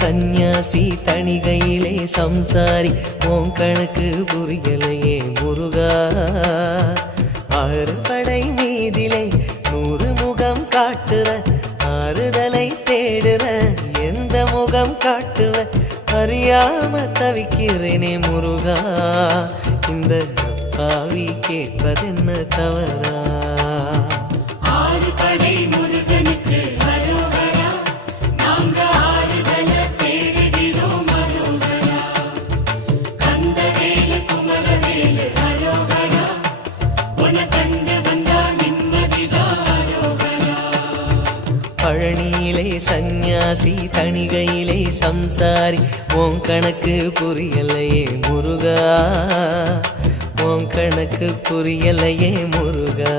சந்நியாசி தணிகையிலே சம்சாரி உன் கணக்கு புரியலையே முருகா ஆறு படை மீதிலே 100 முகம் காட்டுற ஆறுதலை தேடுற எந்த முகம் காட்டுவ அறியாம தவிக்கிறேனே முருகா இந்த பாவி கேட்பதென்ன தவறா ஆறு படை முருகனுக்கு அரோகரா நாங்க ஆறுதல தேடுகிறோம் அரோகரா கந்தவேலு குமரவேலு அரோகரா உன கண்டு வந்தா நிம்மதிதான் அரோகரா பழனியிலே சந்நியாசி தணிகையிலே சம்சாரி உன் கணக்கு புரியலையே முருகா உன் கணக்கு புரியலையே முருகா